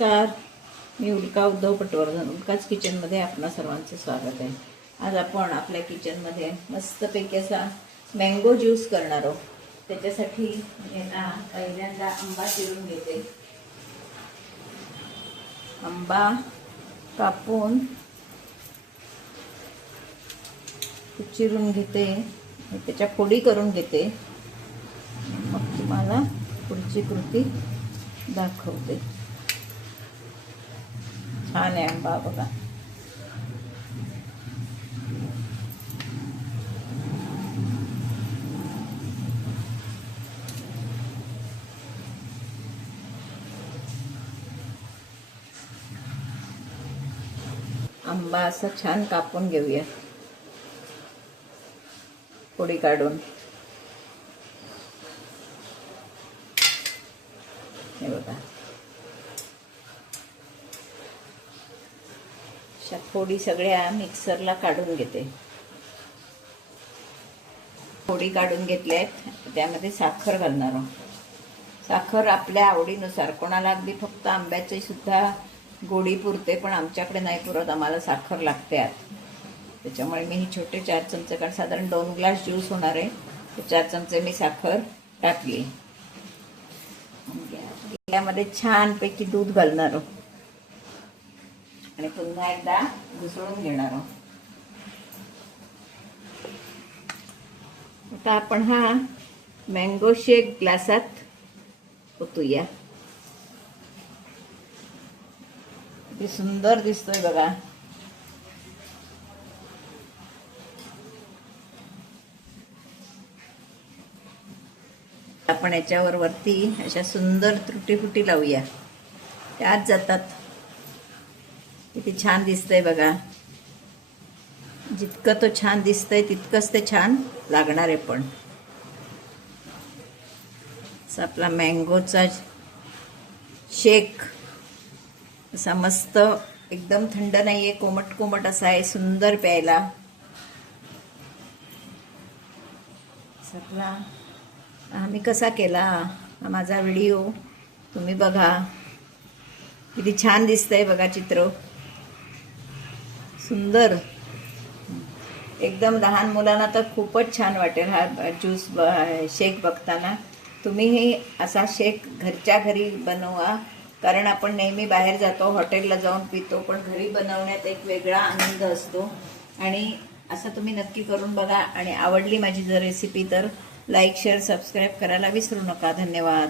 नमस्कार, मी उल्का उद्धव पटवर्धन. उल्काच किचनमध्ये आपणा सर्वांचं स्वागत आहे. आज आपण आपल्या किचनमध्ये मस्तपैकी असा मँगो ज्यूस करणार आहोत. त्याच्यासाठी मी ना पहिल्यांदा आंबा चिरून घेते. आंबा कापून चिरून घेते, त्याच्या फोडी करून घेते. मग तुम्हाला पुढची कृती दाखवते. छान आहे आंबा बघा. आंबा असा छान कापून घेऊया, फोडी काढून. हे बघा, अशा फोडी सगळ्या मिक्सरला काढून घेते. फोडी काढून घेतल्यात, त्यामध्ये साखर घालणार आहोत. साखर आपल्या आवडीनुसार. कोणाला अगदी फक्त आंब्याची सुद्धा गोडी पुरते, पण आमच्याकडे नाही पुरत, आम्हाला साखर लागते. त्याच्यामुळे मी ही छोटे 4 चमचे, कारण साधारण 2 ग्लास ज्यूस होणार आहे, तर 4 चमचे मी साखर टाकली. यामध्ये छानपैकी दूध घालणार आहोत आणि पुन्हा एकदा घुसळून घेणार आहोत. आता आपण हा मँगो शेक ग्लासात ओतूया. किती सुंदर दिसतोय बघा. आपण याच्यावर वरती अशा सुंदर त्रुटी फुटी लावूया, त्यात जातात. किती छान दिसतंय बघा. जितकं तो छान दिसतंय तितकंच ते छान लागणार आहे. पण आपला मँगोचा शेक असा मस्त, एकदम थंड नाहीये, कोमट कोमट असा आहे, सुंदर प्यायला. आपला आम्ही कसा केला हा माझा व्हिडिओ तुम्ही बघा. किती छान दिसतंय बघा चित्र, सुंदर एकदम. लहान मुलांना तर खूपच छान वाटेल हा ज्यूस शेक बघताना. तुम्हीही असा शेक घरच्या घरी बनवा, कारण आपण नेहमी बाहेर जातो, हॉटेलला जाऊन पितो, पण घरी बनवण्यात एक वेगळा आनंद असतो. आणि असं तुम्ही नक्की करून बघा. आणि आवडली माझी जर रेसिपी तर लाईक, शेअर, सबस्क्राईब करायला विसरू नका. धन्यवाद.